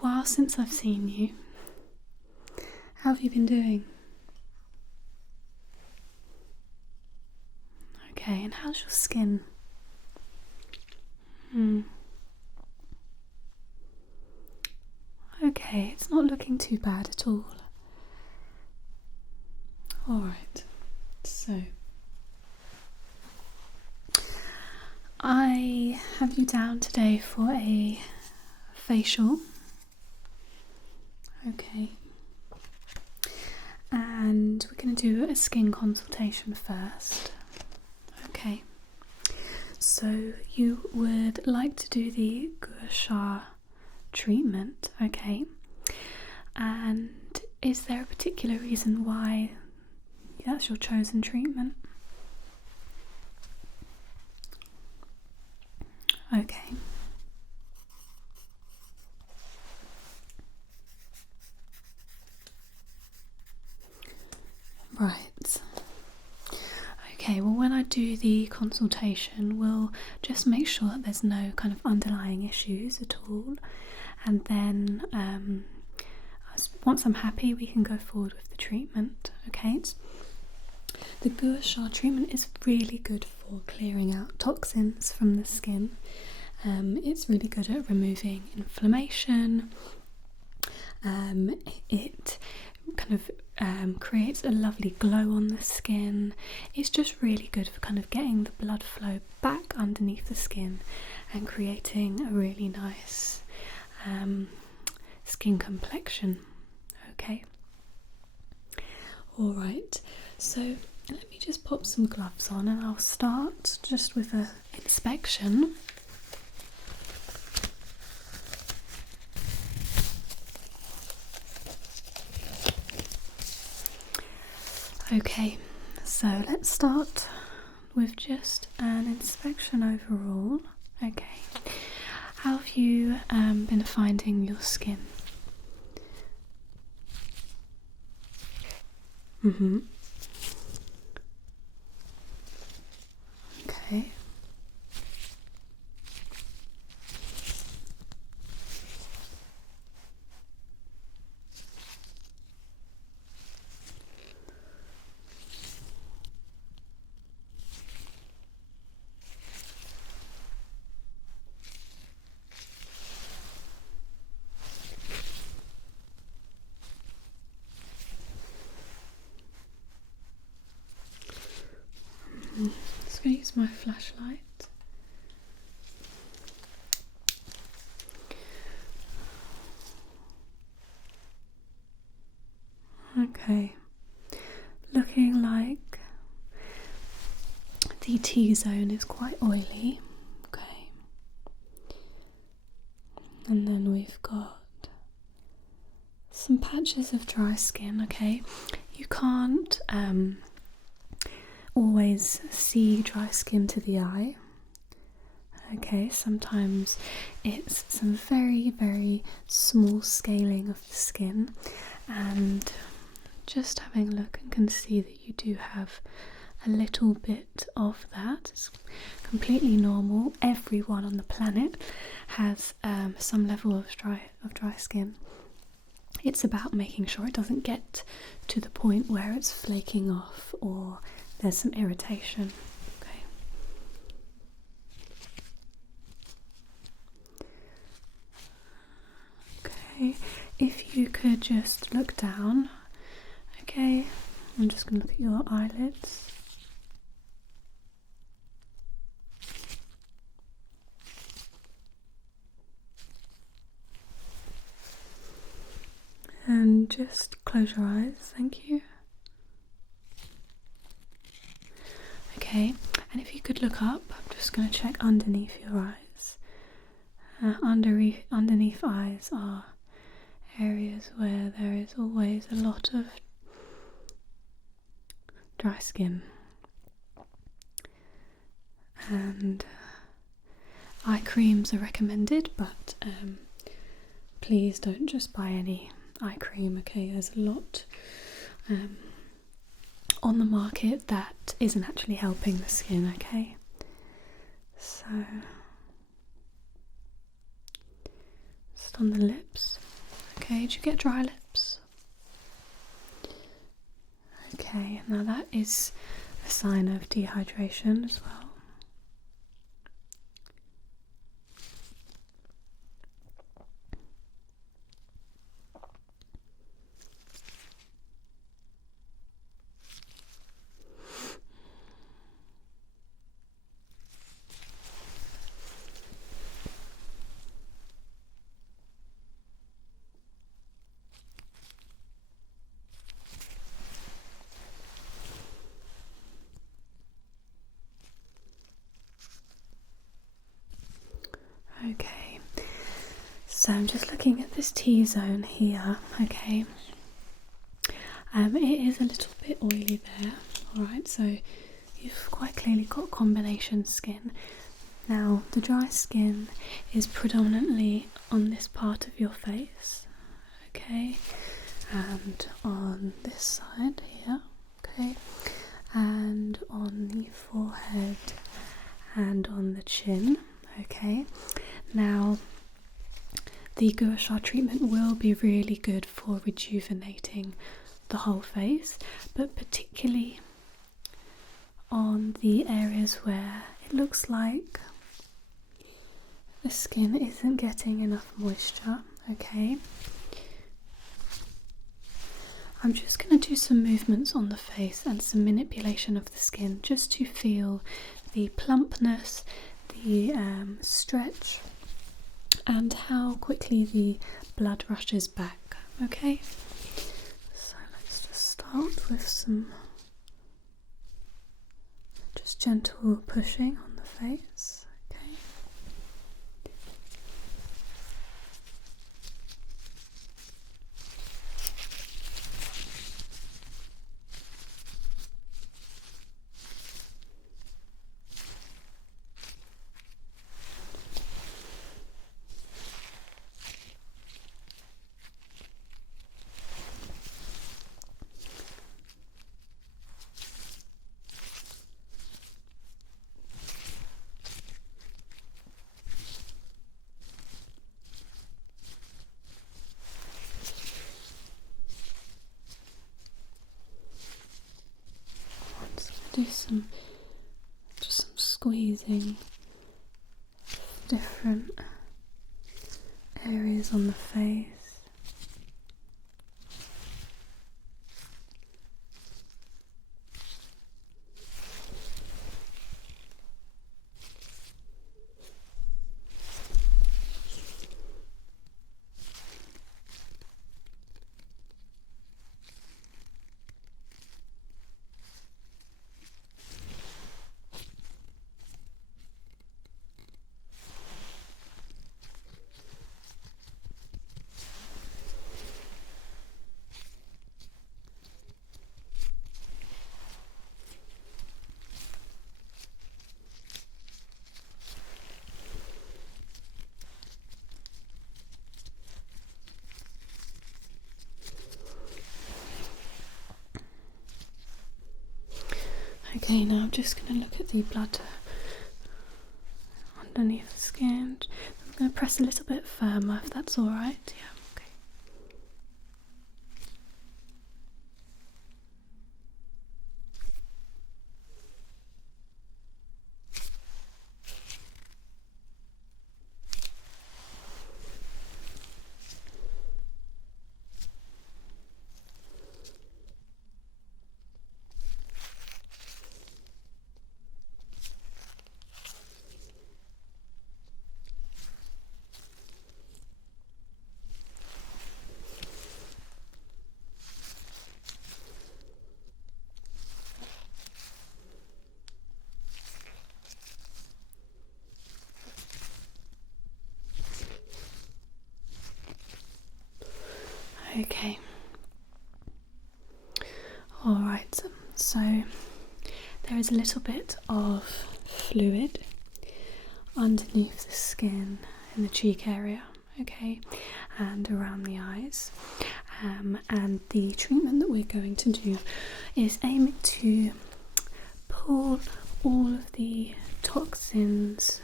while since I've seen you. How have you been doing? Okay, and how's your skin? Okay, it's not looking too bad at all. Alright, so I have you down today for a facial. Okay. And we're going to do a skin consultation first. Okay. So you would like to do the Gua Sha treatment, okay? And is there a particular reason why that's your chosen treatment? Okay. Right. Okay, well, when I do the consultation, we'll just make sure that there's no kind of underlying issues at all, and then once I'm happy, we can go forward with the treatment. Okay. The Gua Sha treatment is really good for clearing out toxins from the skin. It's really good at removing inflammation. It kind of creates a lovely glow on the skin. It's just really good for kind of getting the blood flow back underneath the skin and creating a really nice skin complexion. Okay. Alright, so let me just pop some gloves on and I'll start just with an inspection. Okay, so let's start with just an inspection overall. Okay, how have you been finding your skin? Okay. Just going to use my flashlight. Okay, looking like the T-zone is quite oily. Okay, and then we've got some patches of dry skin. Okay, you can't always see dry skin to the eye. Okay, sometimes it's some very, very small scaling of the skin, and just having a look and can see that you do have a little bit of that. It's completely normal. Everyone on the planet has some level of dry skin. It's about making sure it doesn't get to the point where it's flaking off or there's some irritation. Okay, if you could just look down. Okay, I'm just going to look at your eyelids. And just close your eyes, thank you. Okay, and if you could look up, I'm just going to check underneath your eyes. Underneath eyes are areas where there is always a lot of dry skin, and eye creams are recommended, but please don't just buy any eye cream. Okay, there's a lot on the market that isn't actually helping the skin. Okay, so just on the lips. Okay, do you get dry lips? Okay, now that is a sign of dehydration as well. Okay, so I'm just looking at this T-zone here, okay. It is a little bit oily there, alright, so you've quite clearly got combination skin. Now, the dry skin is predominantly on this part of your face, okay, and on this side here, okay, and on the forehead and on the chin, okay. Now, the Gua Sha treatment will be really good for rejuvenating the whole face, but particularly on the areas where it looks like the skin isn't getting enough moisture, okay. I'm just going to do some movements on the face and some manipulation of the skin just to feel the plumpness, the stretch, and how quickly the blood rushes back, okay? So let's just start with some just gentle pushing on the face, okay? Do some squeezing different areas on the face. Okay, now I'm just going to look at the blood underneath the skin. I'm going to press a little bit firmer if that's alright. Yeah, okay. Okay. Alright, so there is a little bit of fluid underneath the skin in the cheek area, okay, and around the eyes. And the treatment that we're going to do is aiming to pull all of the toxins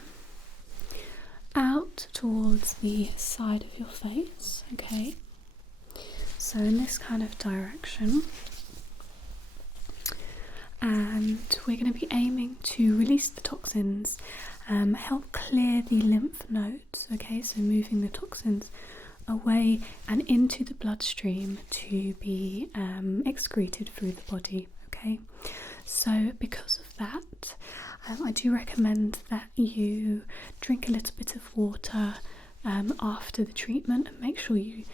out towards the side of your face, okay. so in this kind of direction, and we're going to be aiming to release the toxins, help clear the lymph nodes, okay, so moving the toxins away and into the bloodstream to be excreted through the body, okay. So because of that, I do recommend that you drink a little bit of water after the treatment, and make sure you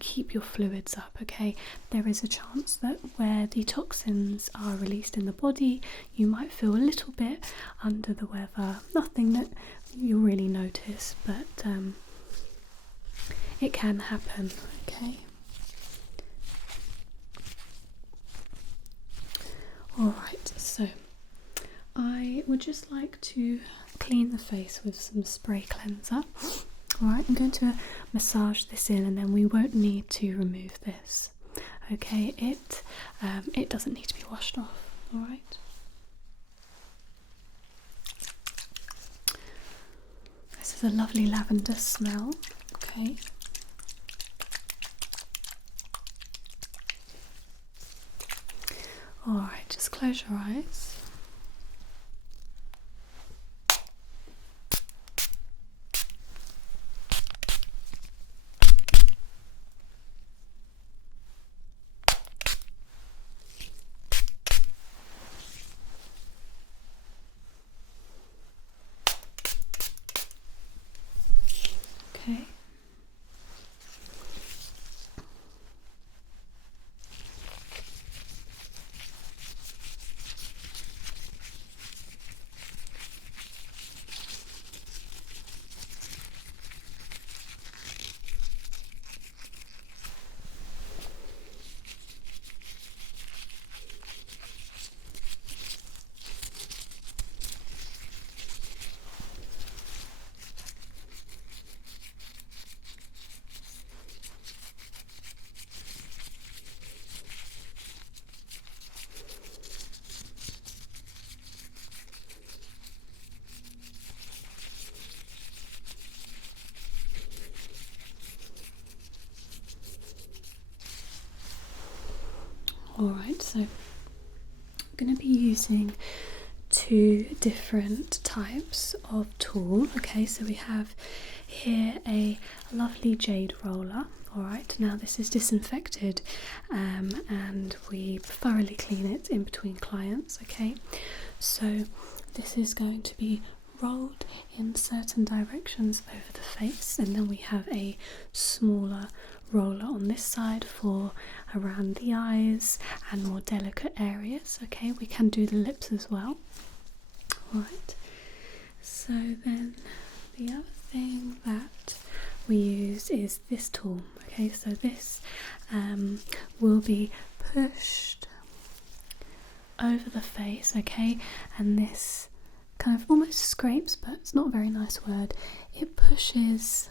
keep your fluids up, okay. There is a chance that where the toxins are released in the body, you might feel a little bit under the weather. Nothing that you'll really notice, but it can happen, okay. Alright, so I would just like to clean the face with some spray cleanser. Alright, I'm going to massage this in, and then we won't need to remove this. Okay, it doesn't need to be washed off. Alright. This is a lovely lavender smell. Okay. Alright, just close your eyes. Okay. Alright, so I'm going to be using two different types of tool. Okay, so we have here a lovely jade roller. Alright, now this is disinfected and we thoroughly clean it in between clients. Okay, so this is going to be rolled in certain directions over the face, and then we have a smaller roller on this side for around the eyes and more delicate areas. Okay, we can do the lips as well. Alright, so then the other thing that we use is this tool. Okay, so this will be pushed over the face, okay, and this kind of almost scrapes, but it's not a very nice word. It pushes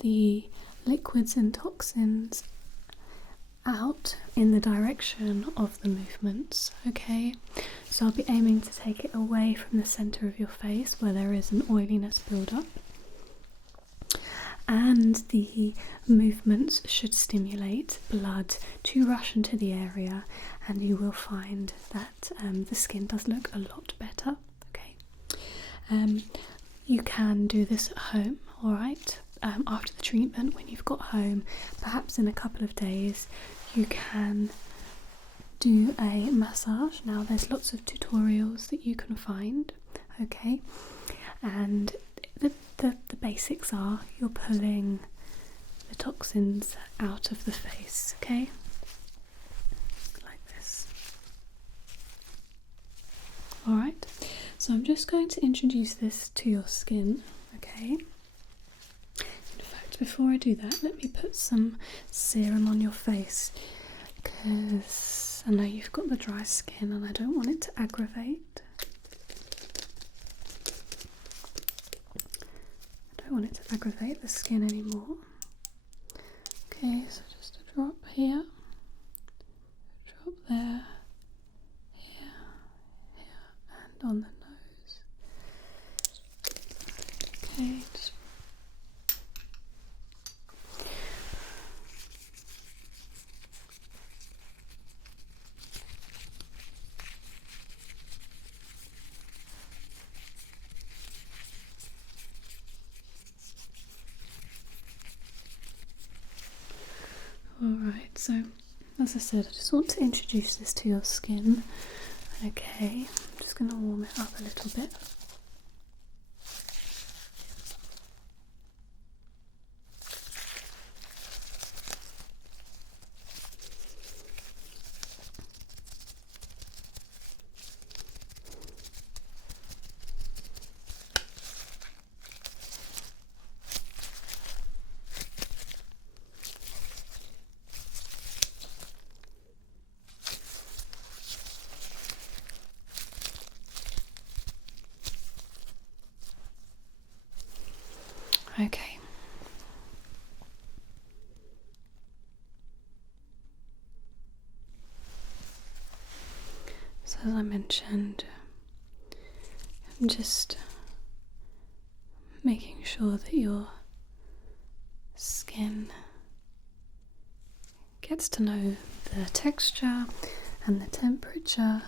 the liquids and toxins out in the direction of the movements, okay. So I'll be aiming to take it away from the center of your face where there is an oiliness build-up, and the movements should stimulate blood to rush into the area, and you will find that the skin does look a lot better. You can do this at home, alright, after the treatment when you've got home, perhaps in a couple of days, you can do a massage. Now there's lots of tutorials that you can find, okay, and the basics are you're pulling the toxins out of the face, okay, like this. Alright, so I'm just going to introduce this to your skin, okay. In fact, before I do that, let me put some serum on your face, because I know you've got the dry skin and I don't want it to aggravate. I don't want it to aggravate the skin anymore. Okay, so just a drop here, a drop there, here, and on the nose. Okay, Alright, so as I said, I just want to introduce this to your skin. Okay, I'm just going to warm it up a little bit. Okay. So as I mentioned, I'm just making sure that your skin gets to know the texture and the temperature.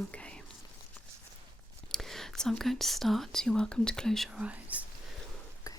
Okay, so I'm going to start. You're welcome to close your eyes. Okay.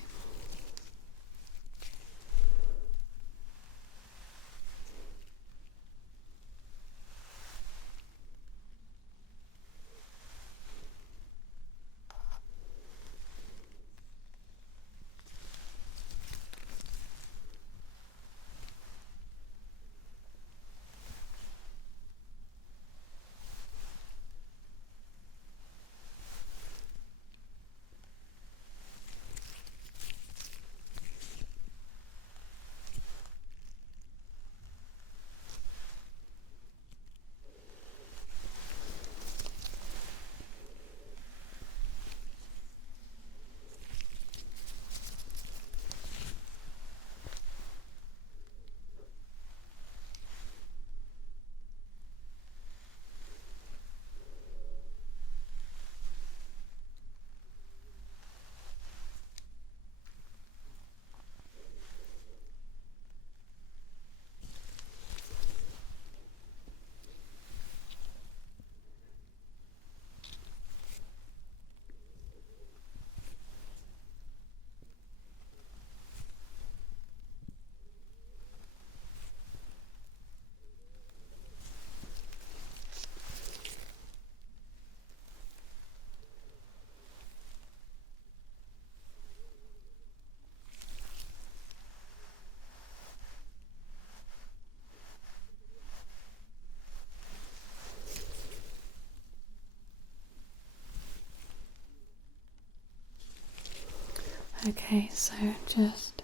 Okay, so just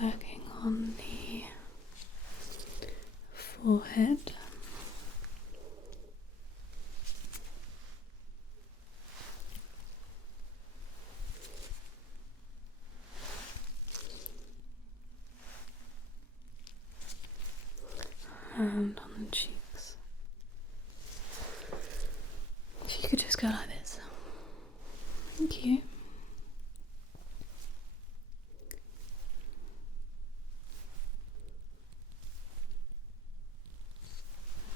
working on the forehead. And on the cheeks. If you could just go like this. Thank you.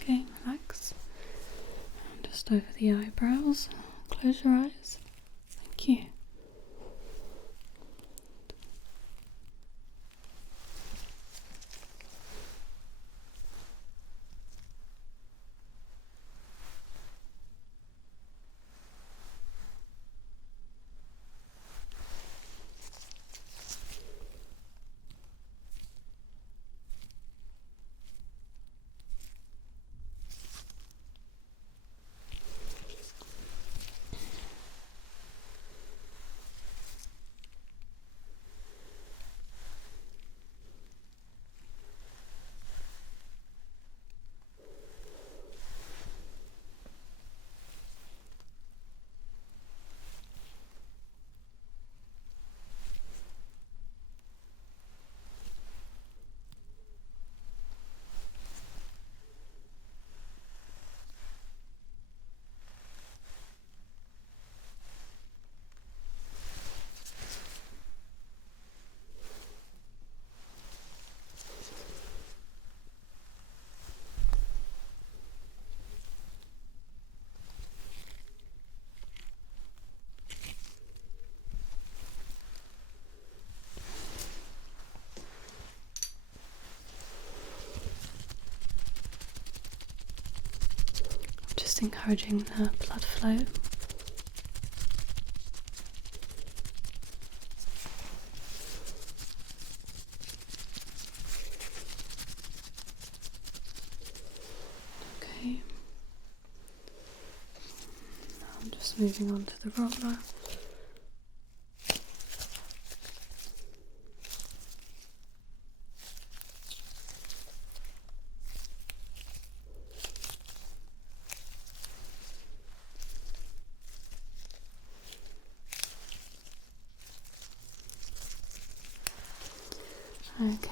Okay, relax. And just over the eyebrows. Close your eyes. Thank you. just encouraging the blood flow. Okay. Now I'm just moving on to the roller. Okay.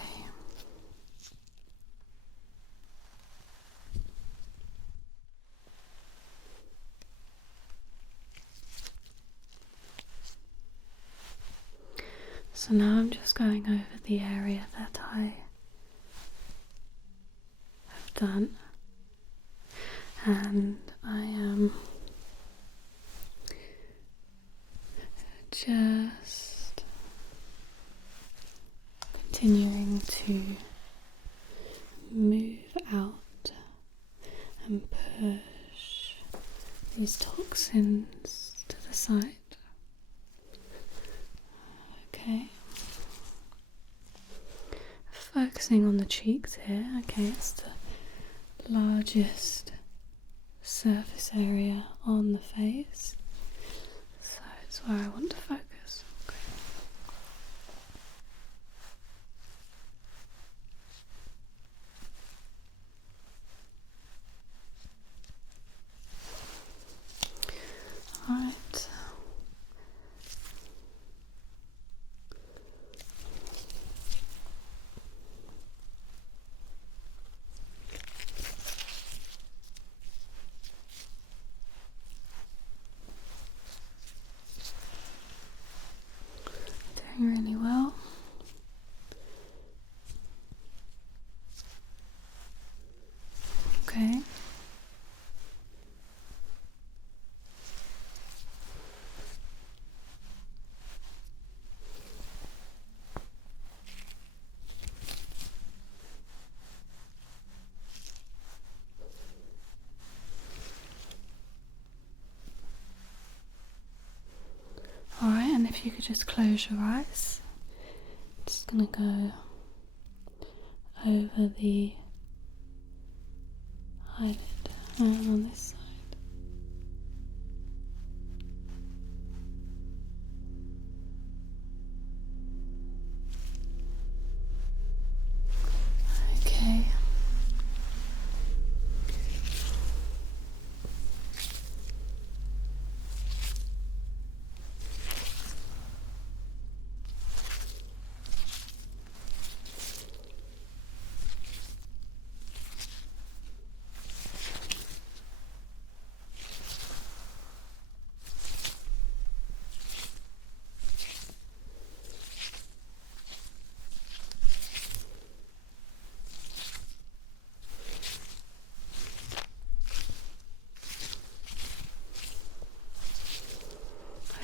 So now I'm just going over the area that I have done, and I am just continuing to move out and push these toxins to the side. Okay. Focusing on the cheeks here. Okay, it's the largest surface area on the face, so it's where I want to focus. Okay. All right. Doing really well. Okay. Alright, and if you could just close your eyes. Just gonna go over the eyelid and on this side. Okay.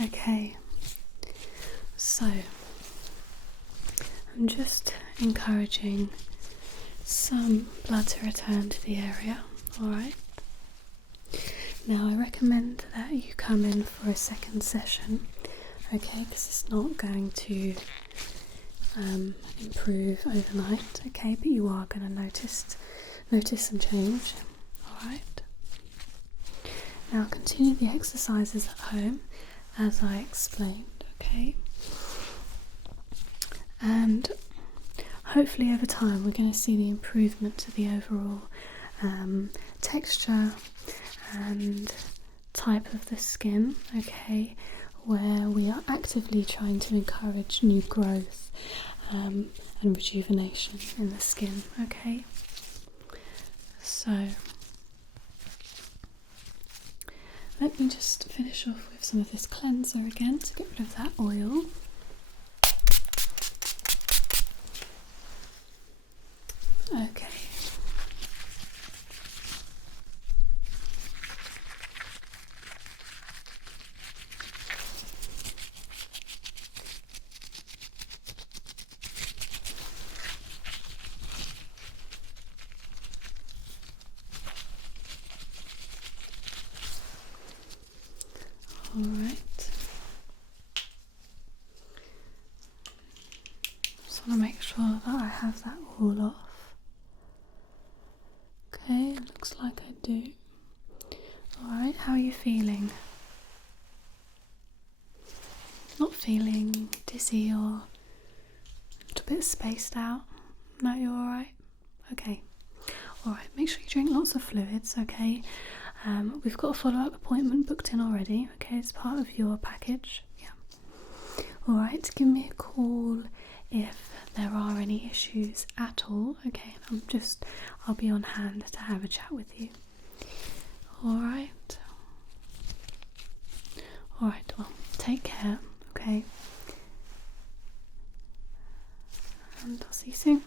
Okay, so I'm just encouraging some blood to return to the area, alright? Now I recommend that you come in for a second session, okay, because it's not going to improve overnight, okay, but you are going to notice some change, alright? Now continue the exercises at home as I explained, okay? And hopefully over time we're going to see the improvement to the overall texture and type of the skin, okay, where we are actively trying to encourage new growth and rejuvenation in the skin, okay? So let me just finish off with some of this cleanser again to get rid of that oil. Okay. Just want to make sure that I have that all off. Okay, looks like I do. Alright, how are you feeling? Not feeling dizzy or a little bit spaced out? No, you're alright? Okay. Alright, make sure you drink lots of fluids, okay? We've got a follow-up appointment booked in already, okay? It's part of your package. Yeah. Alright, give me a call if there are any issues at all, okay? I'll be on hand to have a chat with you. Alright. Alright, well, take care, okay? And I'll see you soon.